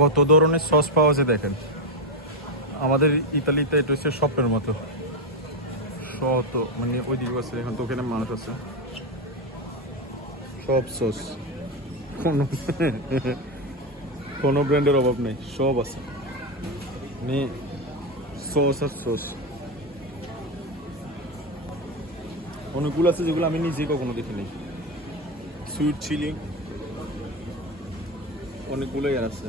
কত ধরনের সস পাওয়া যায় দেখেন। আমাদের ইতালিতে এটা হচ্ছে স্বপ্নের মতো। শত মানে ওই দিকে আছে, এখন তো ওখানে মানুষ আছে। সব সস। কোনো কোনো ব্র্যান্ডের অভাব নেই, সব আছে। মানে সস আর সস। অনেকগুলো আছে যেগুলো আমি নিজে কখনো দেখিনি। Sweet chili. অনেকগুলোই আছে।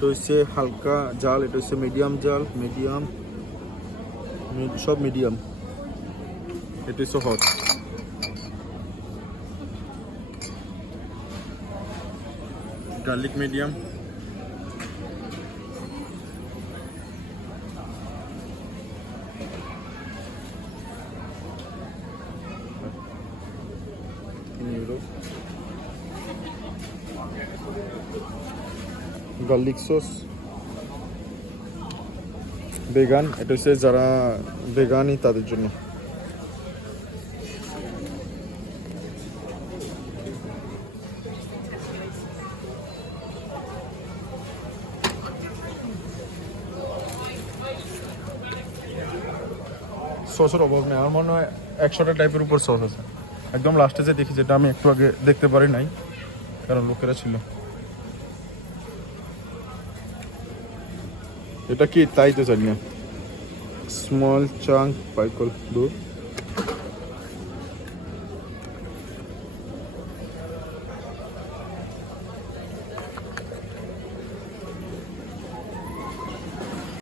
এটা হচ্ছে হালকা জাল, এটা হচ্ছে মিডিয়াম জাল মিডিয়াম সব মিডিয়াম এটা হচ্ছে hot garlic medium euro garlic sauce. Vegan, এটা হচ্ছে যারা ভেগানই তাদের জন্য। সসের অভাব নেই। আমার মনে হয় একশোটা টাইপের উপর সস আছে। একদম লাস্টে যে দেখি, যেটা আমি একটু আগে দেখতে পারি নাই, কারণ লোকেরা ছিল। এটা কি তাই তো জানি না স্মল চাঙ্ক পাইকল দূর